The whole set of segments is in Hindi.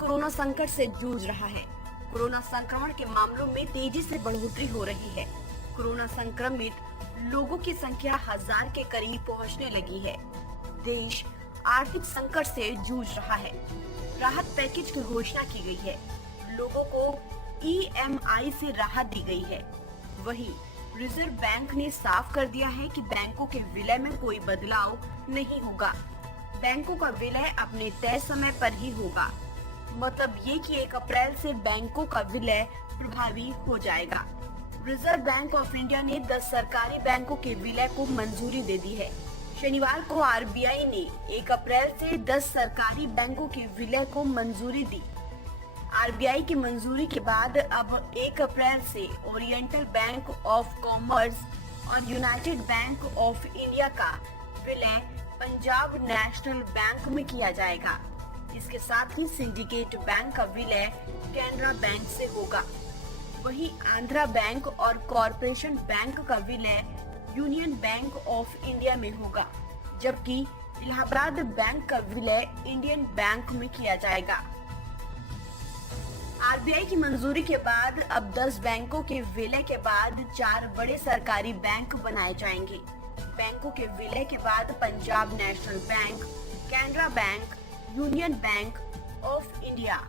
कोरोना संकट से जूझ रहा है। कोरोना संक्रमण के मामलों में तेजी से बढ़ोतरी हो रही है। कोरोना संक्रमित लोगों की संख्या 1000 के करीब पहुंचने लगी है। देश आर्थिक संकट से जूझ रहा है। राहत पैकेज की घोषणा की गई है। लोगों को EMI से राहत दी गई है। वहीं रिजर्व बैंक ने साफ कर दिया है कि बैंकों के विलय में कोई बदलाव नहीं होगा। बैंकों का विलय अपने तय समय पर ही होगा। मतलब ये कि 1 अप्रैल से बैंकों का विलय प्रभावी हो जाएगा। रिजर्व बैंक ऑफ इंडिया ने 10 सरकारी बैंकों के विलय को मंजूरी दे दी है। शनिवार को RBI ने 1 अप्रैल से 10 सरकारी बैंकों के विलय को मंजूरी दी। RBI की मंजूरी के बाद अब 1 अप्रैल से ओरिएंटल बैंक ऑफ कॉमर्स और यूनाइटेड बैंक ऑफ इंडिया का विलय पंजाब नेशनल बैंक में किया जाएगा। इसके साथ ही सिंडिकेट बैंक का विलय कैनरा बैंक से होगा। वहीं आंध्रा बैंक और कॉरपोरेशन बैंक का विलय यूनियन बैंक ऑफ इंडिया में होगा, जबकि इलाहाबाद बैंक का विलय इंडियन बैंक में किया जाएगा। RBI की मंजूरी के बाद अब 10 बैंकों के विलय के बाद 4 बड़े सरकारी बैंक बनाए जाएंगे। बैंकों के विलय के बाद Punjab national bank, Canara bank, union bank of India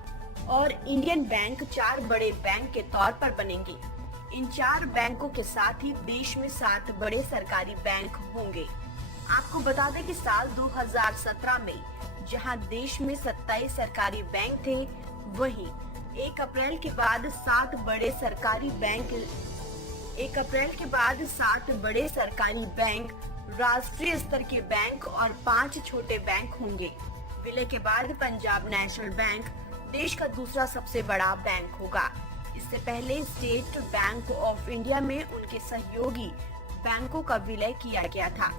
और इंडियन बैंक 4 बड़े बैंक के तौर पर बनेंगे। इन 4 बैंकों के साथ ही देश में 7 बड़े सरकारी बैंक होंगे। आपको बता दें कि साल 2017 में जहां देश में 27 सरकारी बैंक थे, वहीं 1 अप्रैल के बाद 7 बड़े सरकारी बैंक राष्ट्रीय स्तर के बैंक और 5 छोटे बैंक होंगे। विलय के बाद पंजाब नेशनल बैंक देश का दूसरा सबसे बड़ा बैंक होगा। इससे पहले स्टेट बैंक ऑफ इंडिया में उनके सहयोगी बैंकों का विलय किया गया था,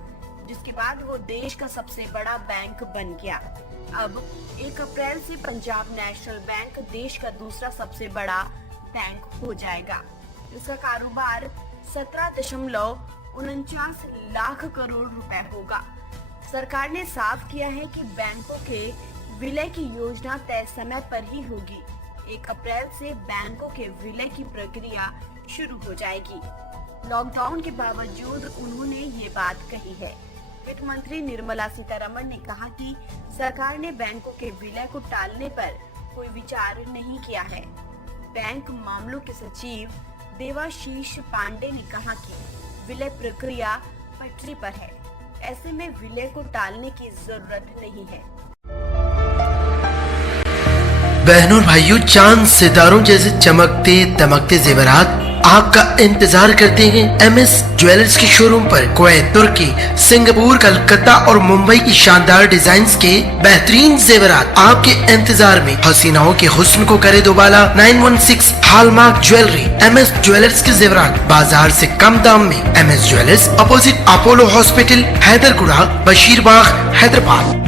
जिसके बाद वो देश का सबसे बड़ा बैंक बन गया। अब 1 अप्रैल से पंजाब नेशनल बैंक देश का दूसरा सबसे बड़ा बैंक हो जाएगा। इसका कारोबार 17.49 लाख करोड़ रुपए होगा। सरकार ने साफ किया है कि बैंकों के विलय की योजना तय समय पर ही होगी। 1 अप्रैल से बैंकों के विलय की प्रक्रिया शुरू हो जाएगी। लॉकडाउन के बावजूद उन्होंने ये बात कही है। वित्त मंत्री निर्मला सीतारमण ने कहा कि सरकार ने बैंकों के विलय को टालने पर कोई विचार नहीं किया है। बैंक मामलों के सचिव देवाशीष पांडे ने कहा कि विलय प्रक्रिया पटरी पर है। ऐसे में विलय को टालने की जरूरत नहीं है। बहनों और भाइयों, चांद सितारों जैसे चमकते दमकते जेवरात आपका इंतजार करते हैं MS ज्वेलर्स के शोरूम पर। कुवैत, तुर्की, सिंगापुर, कलकत्ता और मुंबई की शानदार डिजाइन्स के बेहतरीन जेवरात आपके इंतजार में। हसीनाओं के हुस्न को करे दोबाला 916 हॉलमार्क ज्वेलरी। MS ज्वेलर्स के जेवरात बाजार से कम दाम में। MS jewellers, opposite Apollo hospital, Hyderguda, Basheerbagh, Hyderabad.